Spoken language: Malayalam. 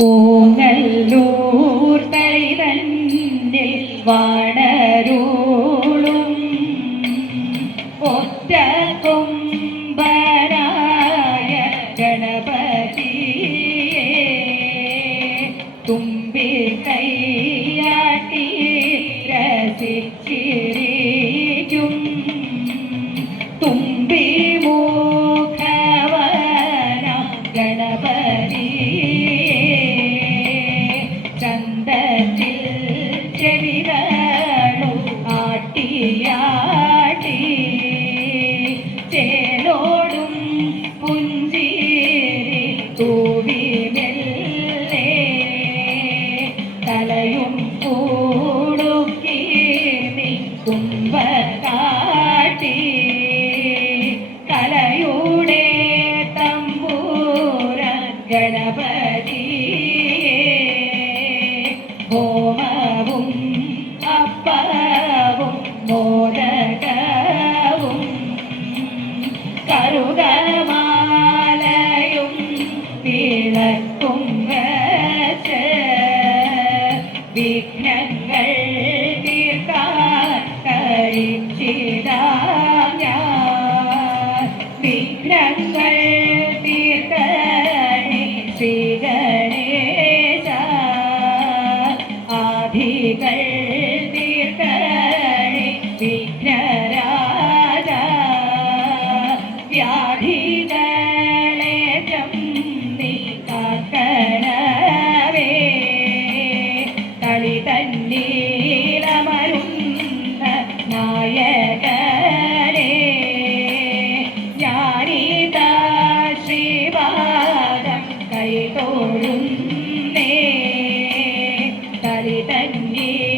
പൂങ്ങല്ലൂർ തൈതന്നിൽ വാണരൂളും ഒറ്റ കൊമ്പനായ ഗണപതിയെ തുമ്പി കൈയാട്ടി രസിച്ചിരിക്കും കൂടുക്കി നീ കലയുടെ തമ്പൂര ഗണപതിയെ ഹോമവും അപ്പവും മോദകവും കറുകമാലയും ആധികൾ തീർക്കണേ വിഘ്നരാജ. വ്യാധികളെ ചമ്മി കാക്കണവേ കളി തന്നീലമരുന്ന നായകനെ. ഞാനിതാ ശ്രീപാദം കൈതോഴുന്നേ കളി